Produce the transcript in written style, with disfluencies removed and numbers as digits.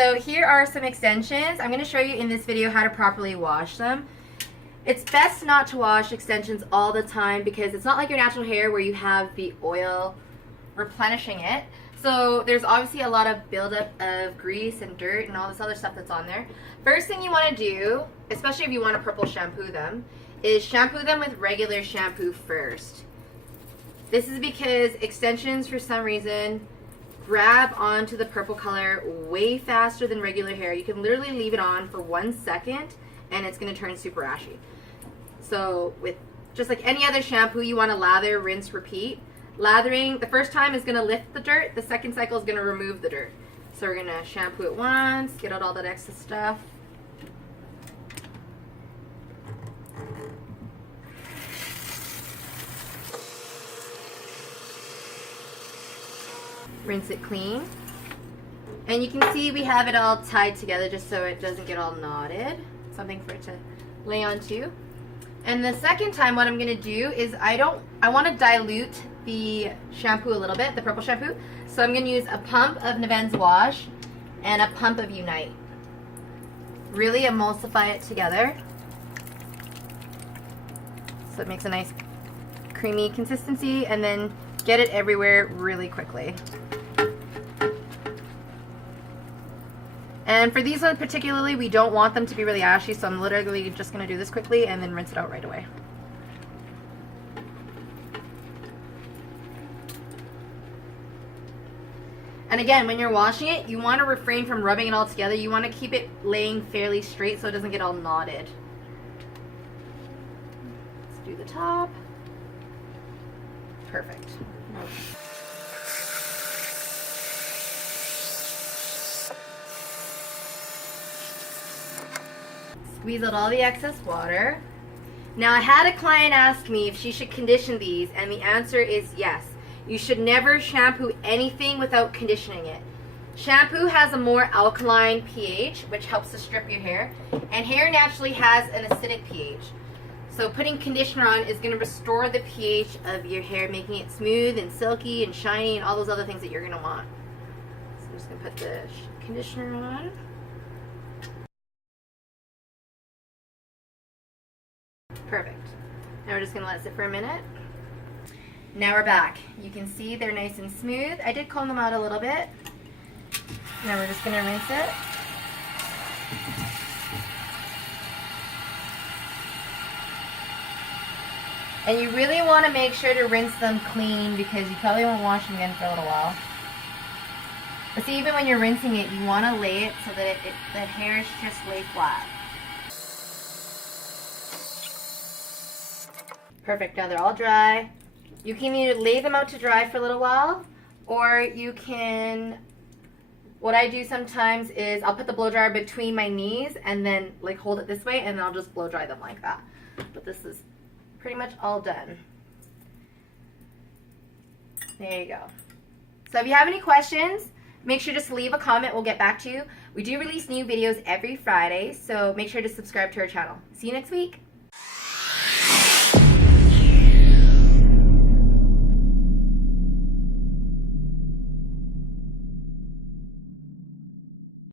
So here are some extensions. I'm going to show you in this video how to properly wash them. It's best not to wash extensions all the time because it's not like your natural hair where you have the oil replenishing it. So there's obviously a lot of buildup of grease and dirt and all this other stuff that's on there. First thing you want to do, especially if you want to purple shampoo them, is shampoo them with regular shampoo first. This is because extensions, for some reason, grab onto the purple color way faster than regular hair. You can literally leave it on for 1 second and it's going to turn super ashy. So with just like any other shampoo, you want to lather, rinse, repeat. Lathering, the first time is going to lift the dirt, the second cycle is going to remove the dirt. So we're going to shampoo it once, get out all that excess stuff. Rinse it clean. And you can see we have it all tied together just so it doesn't get all knotted. Something for it to lay onto. And the second time what I'm going to do is I want to dilute the shampoo a little bit, the purple shampoo. So I'm going to use a pump of Nven's Wash and a pump of Unite. Really emulsify it together so it makes a nice creamy consistency, and then get it everywhere really quickly. And for these ones particularly, we don't want them to be really ashy, so I'm literally just going to do this quickly and then rinse it out right away. And again, when you're washing it, you want to refrain from rubbing it all together. You want to keep it laying fairly straight so it doesn't get all knotted. Let's do the top. Perfect. Squeeze out all the excess water. Now, I had a client ask me if she should condition these, and the answer is yes. You should never shampoo anything without conditioning it. Shampoo has a more alkaline pH, which helps to strip your hair, and hair naturally has an acidic pH. So putting conditioner on is going to restore the pH of your hair, making it smooth and silky and shiny and all those other things that you're going to want. So I'm just going to put the conditioner on. Perfect. Now we're just going to let it sit for a minute. Now we're back. You can see they're nice and smooth. I did comb them out a little bit. Now we're just going to rinse it. And you really want to make sure to rinse them clean because you probably won't wash them again for a little while. But see, even when you're rinsing it, you want to lay it so that the hairs just lay flat. Perfect. Now they're all dry. You can either lay them out to dry for a little while, or you can, what I do sometimes is I'll put the blow dryer between my knees and then like hold it this way, and then I'll just blow dry them like that. But this is pretty much all done. There you go. So if you have any questions, make sure just leave a comment. We'll get back to you. We do release new videos every Friday, so make sure to subscribe to our channel. See you next week.